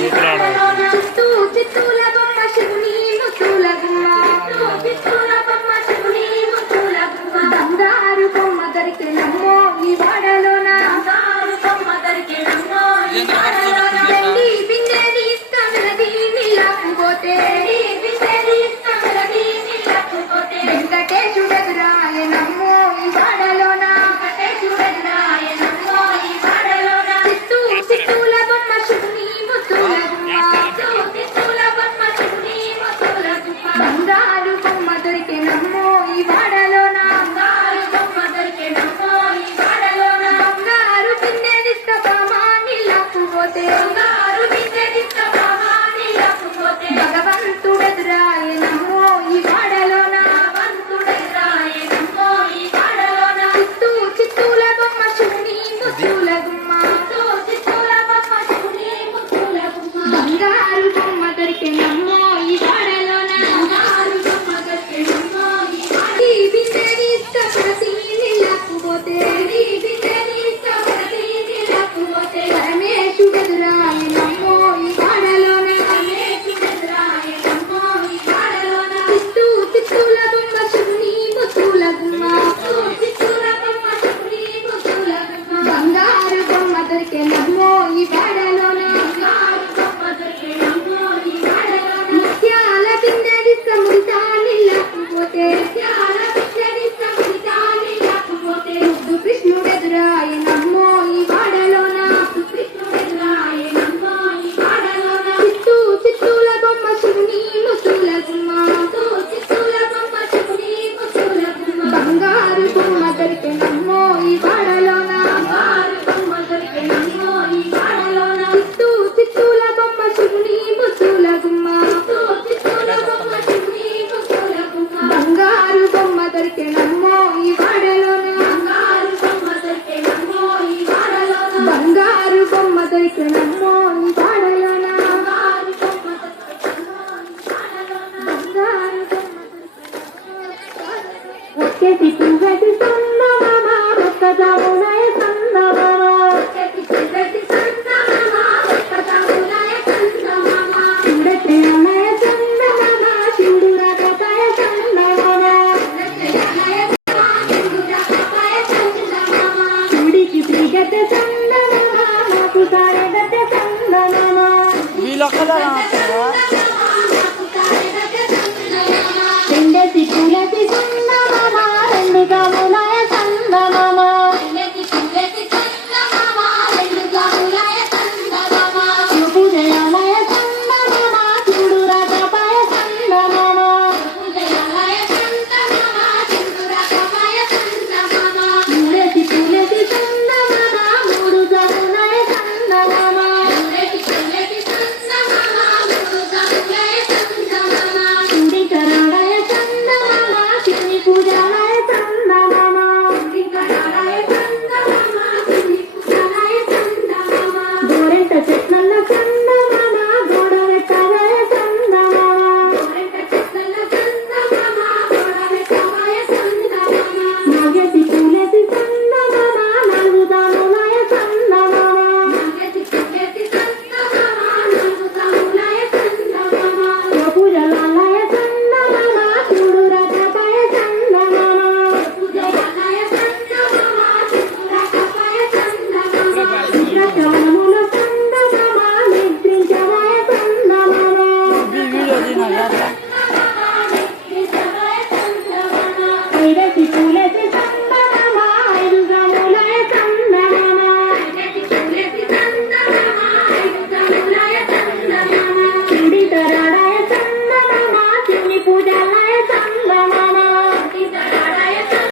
చుట్టూ చిత్తూల బొమ్మ శివుని ముత్తుల గుమ్మ చిత్తూల బొమ్మ శివుని ముత్తుల గుమ్మ బంగారు బొమ్మ దొరికినమ్మో ఈ వాడలోన బంగారు బొమ్మ దొరికినమ్మో ఈ వాడలోన వెండి బిందెని ఇష్టమలది నీళ్ళకుపోతే బిందెని ఇష్టమలది నీళ్ళకుపోతే వెంకటేశుడెదురాయనమ్మో ఈ వాడలోన వెంకటేశుడెదురాయనమ్మో ఈ వాడలోన చిత్తూల బొమ్మ శివుని ముత్తుల గుమ్మ చిత్తూల బొమ్మ శివుని ముత్తుల గుమ్మ బంగారు బొమ్మ దొరికినమ్మో ఈ వాడలోన బంగారు బొమ్మ దొరికినమ్మో ఈ వాడలోన బంగారు బిందెనిస్త బామా నీళ్ళకుపోతే బంగారు బిందెనిస్త బామా నీళ్ళకుపోతే భగవంతుడెదురాయనమ్మో ఈ వాడలోన భగవంతుడెదురాయనమ్మో ఈ వాడలోన చిత్తూల బొమ్మ శివుని ముత్తుల గుమ్మ చిత్తూల బొమ్మ శివుని ముత్తుల గుమ్మ బంగారు బొమ్మ దొరికినమ్మో ఈ వాడలోన బంగారు బొమ్మ దొరికినమ్మో ఈ వాడలోన బిందెని ఇష్టపడసి నీళ్ళకుపోతే బిందెని ఇష్టపడసి నీళ్ళకుపోతే పరమేశుడెదురాయనమ్మో ఈ వాడలోన పరమేశుడెదురాయనమ్మో ఈ వాడలోన చిత్తూల బొమ్మ శివుని ముత్తుల గుమ్మ చిత్తూల బొమ్మ శివుని ముత్తుల గుమ్మ బంగారు బొమ్మ దొరికినమ్మో ఈ వాడలోన బంగారు బొమ్మ దొరికినమ్మో ఈ వాడలోన ముత్యాల బిందెని సముద్రా నీళ్ళకుపోతే ముత్యాల బిందెని సముద్రా నీళ్ళకుపోతే ముద్దు కృష్ణుడెదురాయనమ్మో ఈ వాడలోన ముద్దు కృష్ణుడెదురాయనమ్మో ఈ వాడలోన చిత్తూల బొమ్మ శివుని ముత్తుల గుమ్మ చిత్తూల బొమ్మ శివుని ముత్తుల గుమ్మ బంగారు బొమ్మ దొరికినమ్మో ఈ వాడలోన బంగారు బొమ్మ దొరికినమ్మో ఈ వాడలోన చిత్తూల బొమ్మ శివుని ముత్తుల గుమ్మ చిత్తూల బొమ్మ శివుని ముత్తుల గుమ్మ బంగారు బొమ్మ దొరికినమ్మో ఈ వాడలోన బంగారు బొమ్మ దొరికినమ్మో ఈ వాడలోన బంగారు బొమ్మ దొరికినమ్మో ఈ వాడలోన బంగారు బొమ్మ దొరికినమ్మో ఈ వాడలోన వచ్చేసి పువ్వటి సందమామ ఒక్కదామునాయ సందమామ వచ్చేసి పువ్వటి సందమామ ఒక్కదామునాయ సందమామ చూడతే అనాయ సందమామ శివుడు రాకతాయ సందమామ చూడికి ప్రియగత సందమామ నాకు సారగత సందమామ వీళ్ళొక్కదా